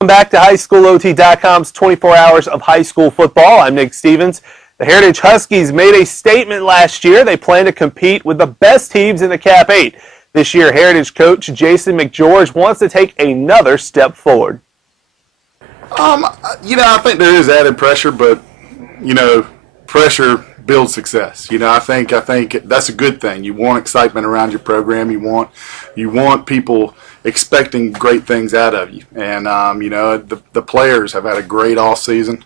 Welcome back to HighSchoolOT.com's 24 Hours of High School Football. I'm Nick Stevens. The Heritage Huskies made a statement last year. They plan to compete with the best teams in the Cap 8. This year, Heritage coach Jason McGeorge wants to take another step forward. I think there is added pressure, but pressure builds success. I think that's a good thing. You want excitement around your program. You want people expecting great things out of you. And the players have had a great off season.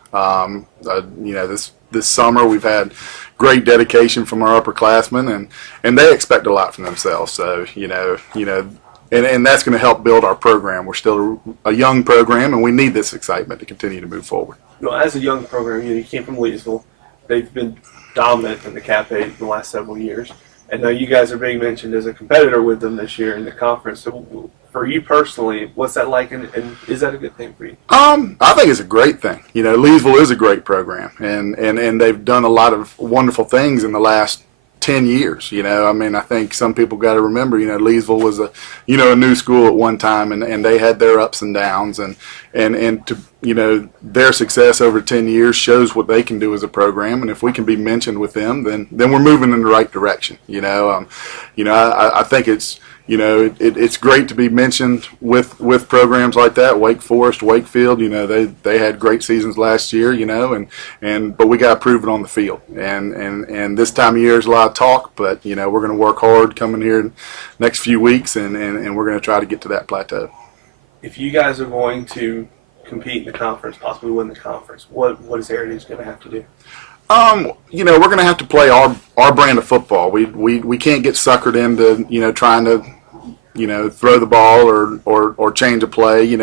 This summer we've had great dedication from our upperclassmen, and they expect a lot from themselves. So and that's going to help build our program. We're still a young program, and we need this excitement to continue to move forward. As a young program, you came from Leesville. They've been dominant in the Cap 8 in the last several years. And now you guys are being mentioned as a competitor with them this year in the conference. So for you personally, what's that like, and is that a good thing for you? I think it's a great thing. Leesville is a great program, and they've done a lot of wonderful things in the last 10 years. I think some people got to remember, Leesville was a new school at one time, and they had their ups and downs, and to, their success over 10 years shows what they can do as a program. And if we can be mentioned with them, then we're moving in the right direction. I think it's great to be mentioned with programs like that. Wake Forest, Wakefield, they had great seasons last year, but we got to prove it on the field. And this time of year is a lot of talk, but we're going to work hard coming here next few weeks, and we're going to try to get to that plateau. If you guys are going to compete in the conference, possibly win the conference, what is Heritage going to have to do? We're going to have to play our brand of football. We can't get suckered into trying to throw the ball or change a play.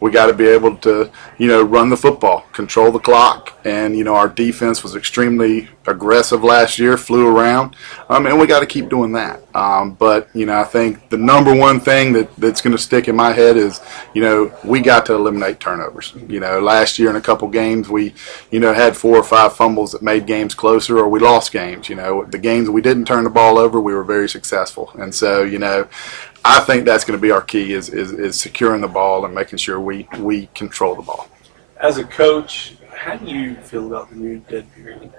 We got to be able to run the football, control the clock, and our defense was extremely aggressive last year, flew around, and we got to keep doing that. But I think the number one thing that's going to stick in my head is we got to eliminate turnovers. Last year in a couple games we had 4 or 5 fumbles that made games closer, or we lost games. The games we didn't turn the ball over, we were very successful, and so I think that's going to be our key is securing the ball and making sure we control the ball. As a coach, how do you feel about the new dead period?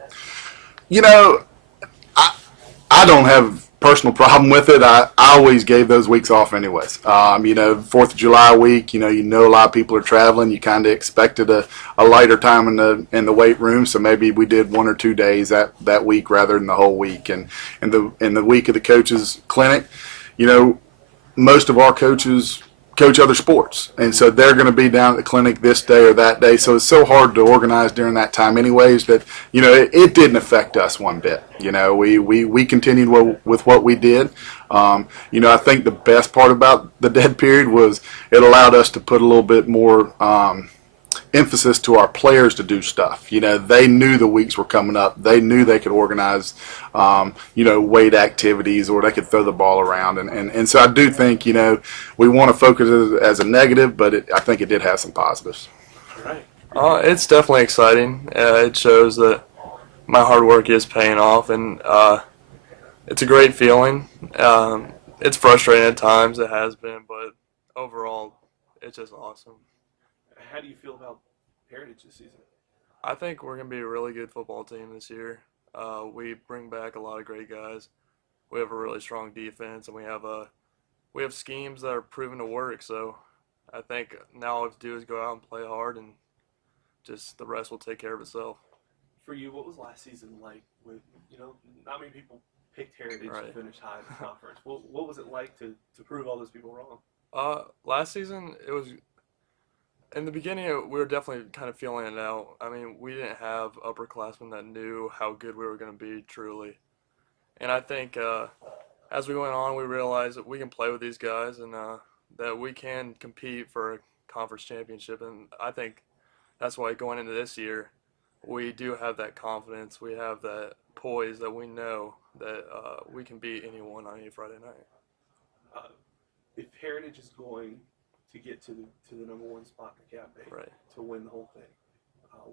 I don't have a personal problem with it. I always gave those weeks off anyways. 4th of July week, a lot of people are traveling. You kind of expected a lighter time in the weight room, so maybe we did 1 or 2 days that week rather than the whole week. And in the week of the coaches clinic, most of our coaches coach other sports, and so they're going to be down at the clinic this day or that day, so it's so hard to organize during that time anyways that it didn't affect us one bit. We continued with what we did. I think the best part about the dead period was it allowed us to put a little bit more emphasis to our players to do stuff. They knew the weeks were coming up. They knew they could organize, weight activities, or they could throw the ball around. And so I do think, we want to focus it as a negative, but I think it did have some positives. Right. It's definitely exciting. It shows that my hard work is paying off, and it's a great feeling. It's frustrating at times, it has been, but overall, it's just awesome. How do you feel about Heritage this season? I think we're going to be a really good football team this year. We bring back a lot of great guys. We have a really strong defense, and we have schemes that are proven to work. So I think now all we have to do is go out and play hard, and just the rest will take care of itself. For you, what was last season like? With not many people picked Heritage to finish high in the conference. What was it like to prove all those people wrong? Last season it was. In the beginning, we were definitely kind of feeling it out. I mean, we didn't have upperclassmen that knew how good we were going to be, truly. And I think as we went on, we realized that we can play with these guys, and that we can compete for a conference championship. And I think that's why going into this year, we do have that confidence. We have that poise that we know that we can beat anyone on any Friday night. If Heritage is going to get to the number 1 spot in the Cap 8, right, to win the whole thing,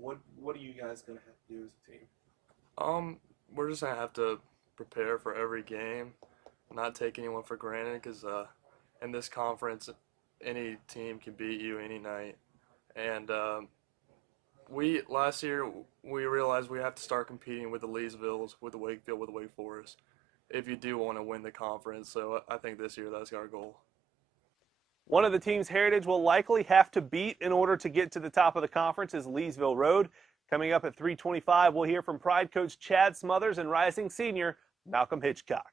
what are you guys going to have to do as a team? We're just going to have to prepare for every game, not take anyone for granted, because in this conference, any team can beat you any night. And last year we realized we have to start competing with the Leesvilles, with the Wakefield, with the Wake Forest, if you do want to win the conference. So I think this year that's our goal. One of the teams Heritage will likely have to beat in order to get to the top of the conference is Leesville Road. Coming up at 3:25, we'll hear from Pride coach Chad Smothers and rising senior Malcolm Hitchcock.